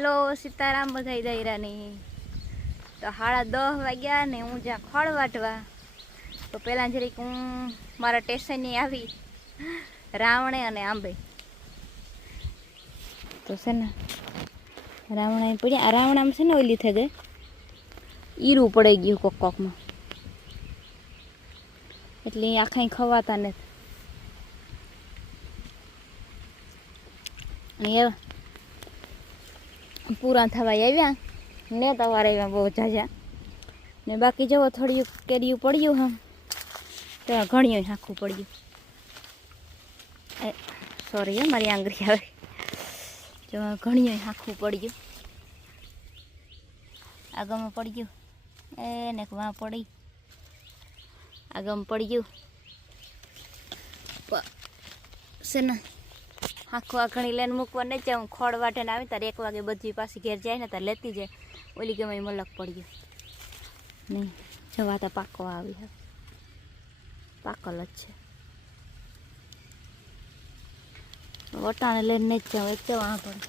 Hello Sitaram બધાઈ દૈરાની તો સાડા દસ વાગ્યા ને હું જ્યાં ખળ વાટવા, તો પહેલાં જરીક હું મારા સ્ટેશને આવી, રાવણે અને આંબે. તો છે ને, રાવણા પડ્યા. રાવણામાં છે ને ઓલી થઈ ગઈ. ઈરું પડી ગયું કોક કોકમાં. એટલે આખા ખવાતા નથી. એવા પૂરા થવા આવ્યા. ને તવાર આવ્યા બહુ જાજા. ને બાકી જવો થોડીયું કેરીયું પડ્યું હમ તો ઘણિયું આખું પડ્યું. સોરી મારી આંગળી આવે. જો ઘણિયું આખું પડ્યું. આગમ પડ્યું. એ, ને વાં પડી. આગમ પડ્યું. ગયું છે ને આખું આખણી લઈને મૂકવા નહીં જાઉં ખોળ વાટે ને આવી, તારે એક વાગે બધી પાછી ઘેર જાય ને તારે લેતી જાય. ઓલી ગમે મલક પડી ગયો નહીં, જવા તો પાકો આવી હવે પાકલ જ છે. વટાણે લઈને જ જાઉં એક જવા પડે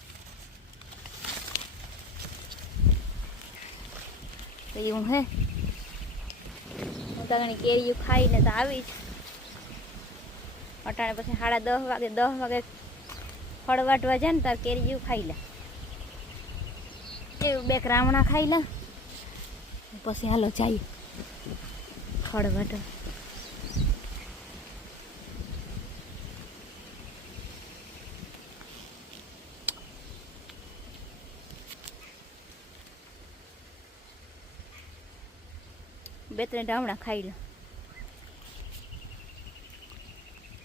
એવું હે. હું તો ઘણી કેરીયું ખાઈને તો આવી જ અટાણે પછી સાડા દસ વાગે દસ વાગે ફળ વાટવા જાય ને તાર કેરી જેવું ખાઈ લે. એવું બે રામણા ખાઈ લે. પછી હાલો જઈએ ફળ બે ત્રણ રામણા ખાઈ લે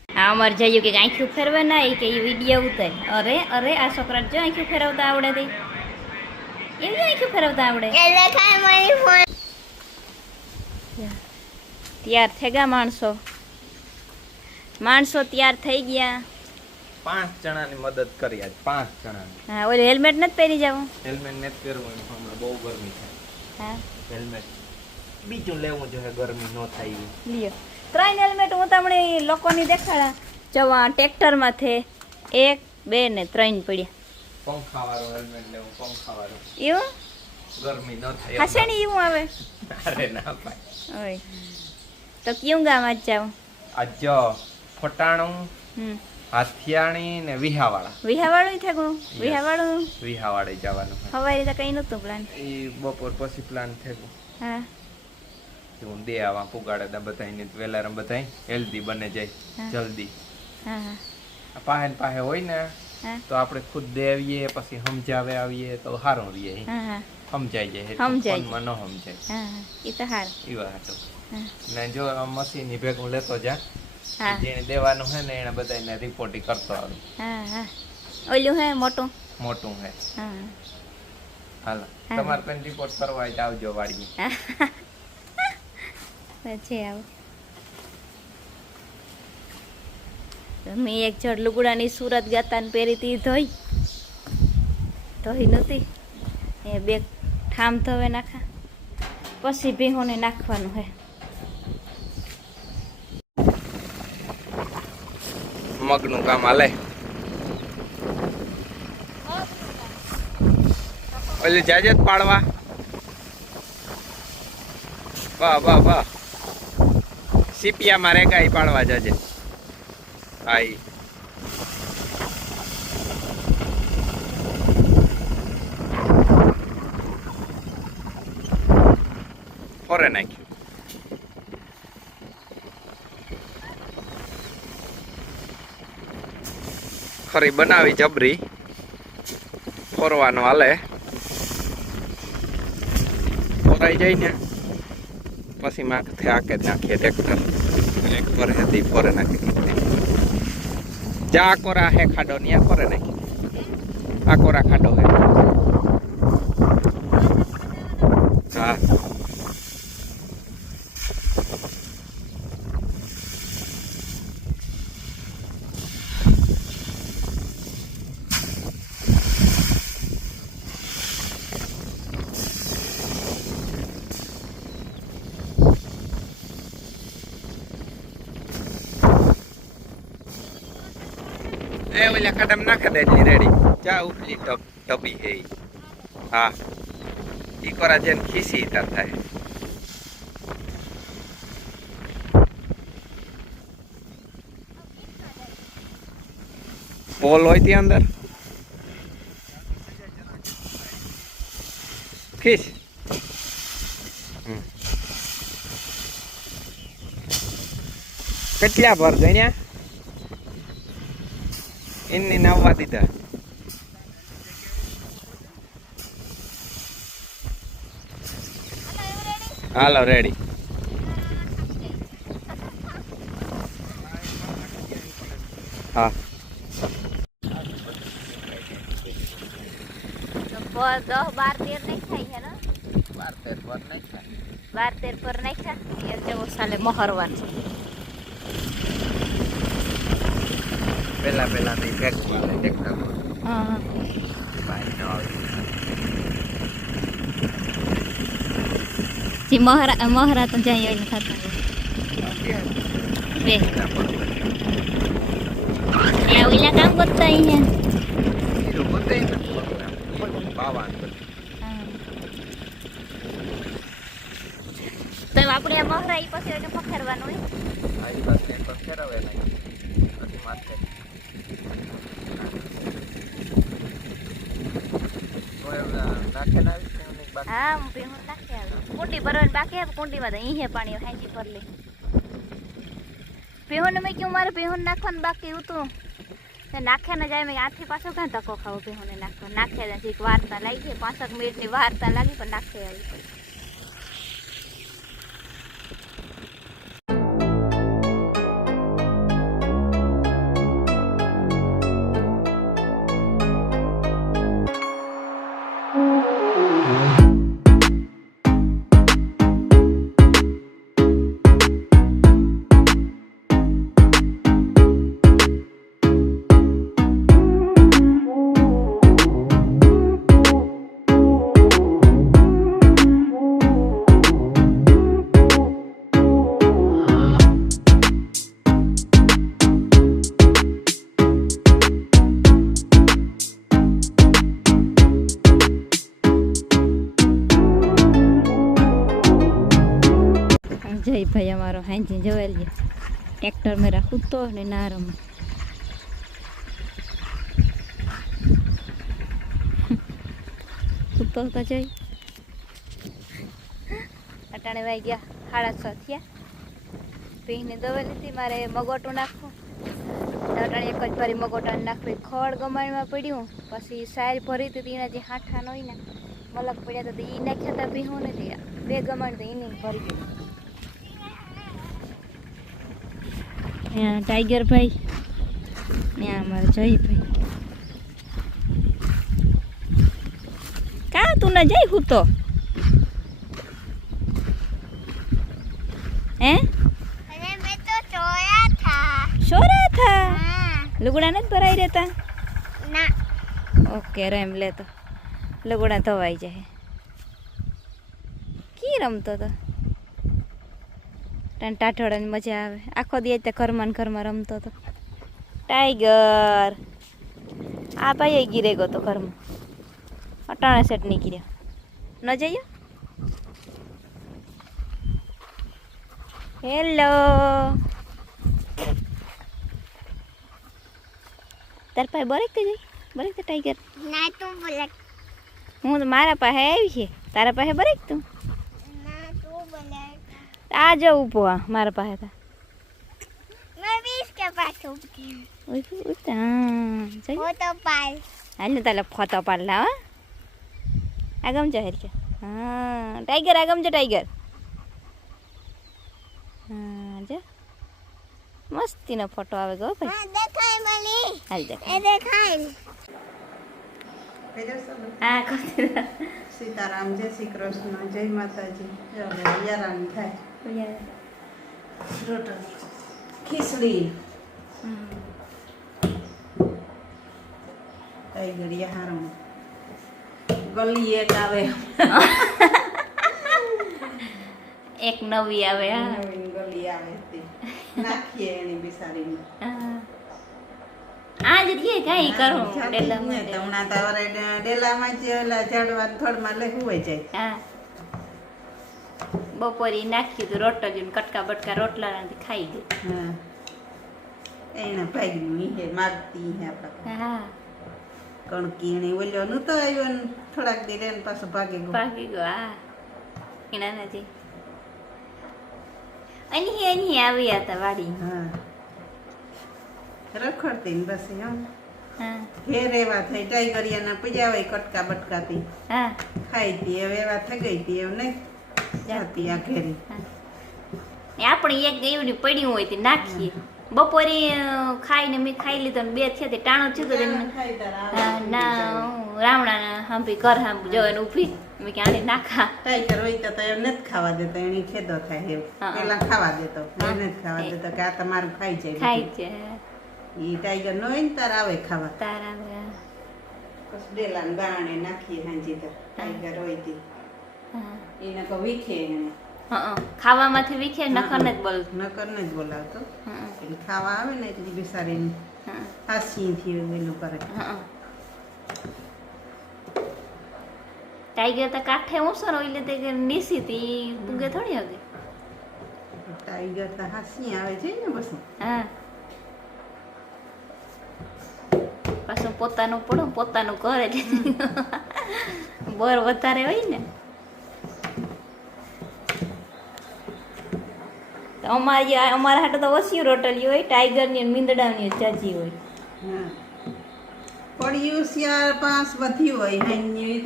હા અમારે જયું કે આંખ્યું ફેરવા ના ઈ કે એ વીડિયો ઉતાર. અરે અરે આ છોકરા જો આંખ્યું ફેરવતા આવડે તે. એવી આંખ્યું ફેરવતા આવડે. તૈયાર થઈ ગયા માણસો. માણસો તૈયાર થઈ ગયા. પાંચ જણાની મદદ કરી આજ પાંચ જણાની. હા ઓલું હેલ્મેટ નથી પહેરી જવું? હેલ્મેટ નથી પહેરવું એમ હમણાં બહુ ગરમી છે હા. હેલ્મેટ બીજું લેવું જોઈએ ગરમી ન થાય એવી લ્યો. ત્રણ હેલ્મેટ હું તમને લોકોની દેખાડા. જવા ટ્રેક્ટરમાંથી એક બે ને ત્રણ પડ્યા. પંખા હેલ્મેટ લેવું પંખા એવું? ગરમી ન થાય હશે ને એવું આવે? અરે ના ભાઈ. ઓય. તો કયું ગામ આજ જાવ? આજ જો ફટાણું હમ. હાથિયાણી ને વિહાવાળા. વિહાવાળું થયું વિહાવાળું? વિહાવાળે જવાનું હવારે તો કઈ નતું પ્લાન એ બપોર પછી પ્લાન થયું હા. હું દે આવા પુગાડે દા બધાને વેલારમ બધાય હેલ્ધી બને જાય જલ્દી. પાહે ને પાહે હોય ને તો આપણે ખુદ દે આવીએ પછી સમજાવે આવીએ તો સારું રહીએ સમજાઈ જાય ફોનમાં ન સમજાય એ તો હાર. એવા વાત ને જો મસી મશીનની ભેગું લેતો જા જેને દેવાનું હે ને એને બધાને રિપોર્ટિંગ કરતો આવે. હા હા. ઓલું હે મોટું? મોટું હે. હા. હાલો. તમારે પણ રિપોર્ટ કરવા તો આવજો વાડીએ. પછી આવ. મેં એક જડ લુગડાની સુરત ગાતાને પહેરી હતી, ધોઈ. ધોઈ નહોતી. એ બે ઠામ ધોવે નાખા. પછી ભેહોને નાખવાનું હે. મગનું કામ હાલે. ઓલી જાજે પાડવા. વાહ વાહ વાહ. સીપિયામાં રેગાઈ પાડવા જાજે. ભાઈ ફોરે નાખ્યું. ખરી બનાવી જબરી. ફોરવાનો હાલે. ફોરાઈ જાય ને. પછી માથે આકે જ નાખીએ ટ્રેક્ટર એક પર હતી ફોરે નાખી જા કોરા હે ખાડો ને ફોરે નાખી આ કોરા ખાડો ઓલા ખાડામાં નાખી દે જી રેડી ચા ઉપલી ટપી હે. હા. ઈ કોરા જેન ખીસી તાર થાય. પોલ હોય ત્યાં અંદર. ખીસ. કેટલા ભર ગણ્યા? એની નાવવા દીધા. હાલો રેડી હા. દસ બાર તેર નહીં થાય છે બાર તેર પર નહીં થાય બાર તેર પર નહીં જેવો સાલે મહરવાર પેલા પેલા નહીં ફેંકવા ને ટેક્ટર હા. ભાઈ ન જી મહારા મહારા તો જાય એને થતા બે. એ ઓલા કામ કરતા અહીંયા. તો આપણે મહારા ઈ પછી એને પખેરવાનું હોય. હા, હું પીહું નાખી આવી કુંડી ભરવાની બાકી આવે કુંડીમાં તો અહીં પાણી હાંજી ભર લે. પીહું મેં કહ્યું મારે પીહું નાખવાનું બાકી હતું. નાખ્યા ને જાય મેં આથી પાછો ક્યાં ધક્કો ખાવો પીહું નાખવા નાખ્યા નથી વાર્તા લાગી, પાંચક મિનિટની વાર્તા લાગી, પણ નાખી આવી જય ભાઈ, અમારો હાંજી જવાલ છે ટ્રેક્ટર મેરા રાખું ને ના રમે. સૂતો તો જઈ. અટાણે વાઈ ગયા, સાડા છ થયા. પીને દવા લીધી, મારે મગોટું નાખવું. અટાણે એક જ ફરી મગોટા નાખવી. ખડ ગમાણીમાં પડ્યું. પછી સાર ભરી હતી, એના જે હાઠા હોય ને મલક પડ્યા હતા એ નાખ્યા હતા પીહું ને તે. બે ગમાણ તો એને ભરી ગયું ત્યાં ટાઈગર ભાઈ ત્યાં અમારા જયભાઈ કા તું ના જઈ હું તો? હે? મેં થા. લુગડા નથી ભરાઈ રહેતા? ના. ઓકે રેમ લે તો. લુગડા ધોવાઈ જાય. કી રમતો તો? તને ટાઠોડાની મજા આવે. આખો દિવસ તે ઘરમાં ને ઘરમાં રમતો હતો. ટાઈગર. આ ભાઈ ગીરે ગયો તો ઘરમાં. અટાણે સેટ નીકળ્યો ન જઈએ? હેલો. તાર પાસે બરેક તે જઈ? બરેક તે ટાઈગર? ના તું બોલે. હું તો મારા પાસે આવી છે. તારા પાસે બરેક તું? આ જો ઊભો આ મારા પાસે તા. મેં વીસ કે પાસ ઊભી ઉઈ ઉઈ હા જઈ. હું તો પાલ હાલ તાલે ફોટો પાડ લા હા. આગમ જાહેર છે હા ટાઈગર આગમ જો ટાઈગર. હા જો. મસ્તીનો ફોટો આવે ગયો ભાઈ. હા દેખાય મને હાલ દેખાય. એ દેખાય. હા સીતારામ જય શ્રી કૃષ્ણ જય માતાજી. હવે યારાણ થાય. રોટલી ખીચડી ટાઈગર યારામ ગલી એક આવે એક નવી આવે હા. નવીન ગલી આવે તે નાખીએ એની બિસારીને. આજ રીએ કાંઈ કરું જ ડેલામાં હમણાં તો હવે ડેલામાં જ ઓલા ઝાડવા થોડમાં લે હુવાઈ જાય. હા. બપોરે નાખ્યું હતું રોટલીયું ને કટકા બટકા રોટલા ખાઈ ગઈ. એને ભાગ્યું ઈ હે માગતી હે આપણે હા. કણકી ને ઓલ્યો નતો આવ્યો ને થોડાક દી રેન પાછો ભાગી ગયો. ભાગી ગયો હા. એના નથી અહીં અહીં આવ્યા હતા વાડી. હા. રખડતી ને બસ એમ ઘેર એવા થઈ ટાઈગરિયાના હોય કટકા બટકાતી હા. ખાઈ હતી હવે એવા થઈ ગઈ તી એવું નહીં? જાતી આ ઘેરી. આપણે એક એવડી પડ્યું હોય તે નાખીએ. બપોરે ખાઈને મેં ખાઈ લીધો ને બે થયા તે ટાણું થયું તો તેમને ખાઈ તાર આવે. હા, ના હું હાંભી ઘર હાંભી જોઈને ઊભી મેં કે આને નાખા. ટાઈગર હોય તો તો એમ નથી ખાવા દેતો એની ખેદો થાય પેલા ખાવા દેતો. એને ખાવા દેતો કે આ તમારું ખાઈ જાય ખાઈ છે ઈ ટાઈગર નો હોય ને તાર આવે ખાવા. તારા પછી બસ બેલા બારણે નાખીએ હાંજી તો ટાઈગર હોય તી. એને કહો વીખે એને. હા ખાવામાંથી વિખે નખર ને જ બોલ નખરને જ બોલાવતો. એટલે ખાવા આવે ને એટલે બિસારીને હા હાસી થી પેલું કરે. હા ટાઈગર તો કાંઠે ઊંસો હોય એટલે તે નીસી તી. પૂગે થોડી હગે? ટાઈગર તો હાસી આવે છે ને પછી. હા. પાછું પોતાનું પડો પોતાનું ઘર એટલે બોર વધારે હોય ને. તો અમારી અમારા હાટે તો ઓછી રોટલી હોય ટાઈગરની મીંદડાની ચાચી હોય. પડ્યું શિયાળ પાંચ બધી હોય હૈની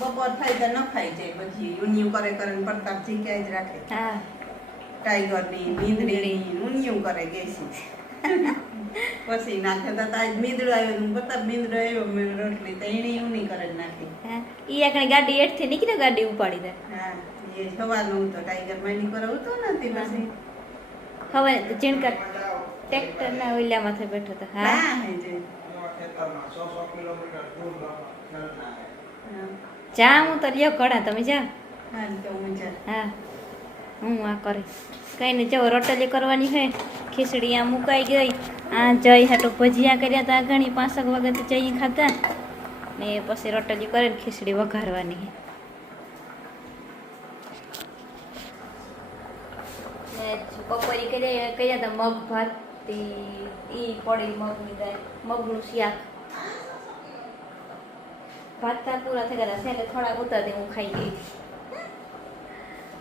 બપોર થાય તો ન ખાઈ જાય પછી. ઊંધિયું કરે કરે પ્રતાપ જીક્યા જ રાખે. હા. ટાઈગરની મીંદડીની ઊંધિયું કરે ગેસી. પછી નાખે તો આજ મીંદડો આવ્યો પ્રતાપ મીંદડો આવ્યો મેં રોટલી તો એને ઉની કરે નાખી. હા. ઈ આગળ ગાડી હેઠથી નીકળી ગાડી ઉપાડી દે. હા. એ સવારનું તો ટાઈગર માની પર આવતો નથી પછી. હવે ચીણકા ટ્રેક્ટરના ઓલિયા માથે બેઠો તો હા. જે. હા. જા હું તો લ્યો ઘણા તમે જા. હા હું જા. હા હું આ કરીશ કઈ નહીં જો રોટલી કરવાની છે ખીચડી આ મુકાઈ ગઈ. આ જઈ હાટું ભજીયા કર્યા હતા ઘણી પાંસક વગર જઈ ખાતા ને પછી રોટલી કરીને ખીચડી વઘારવાની છે ને બપોરે કર્યા કર્યા હતા મગ ભાત તે એ પડી મગની દાળ. મગનું શાક. ભાત તા પૂરા થઈ ગયા છે એટલે થોડાક ઉતારતી હું ખાઈ ગઈ.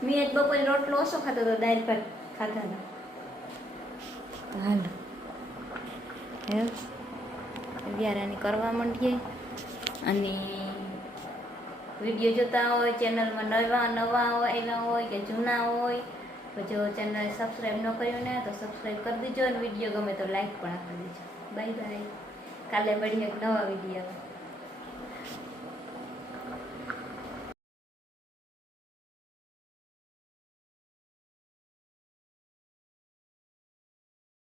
મેં બપોરે રોટલો ઓછો ખાતો હતો દાળ ભાત ખાતા હતા. હાલો. હે? વ્યારાની કરવા માંડીએ. અને વીડિયો જોતા હોય, ચેનલમાં નવા નવા હોય એના હોય કે જૂના હોય જો ચેનલ સબસ્ક્રાઈબ ન કર્યું ને તો સબસ્ક્રાઈબ કરી દેજો અને વીડિયો ગમે તો લાઈક પણ આપી દેજો. બાય બાય કાલે મળીએ એક નવા વીડિયો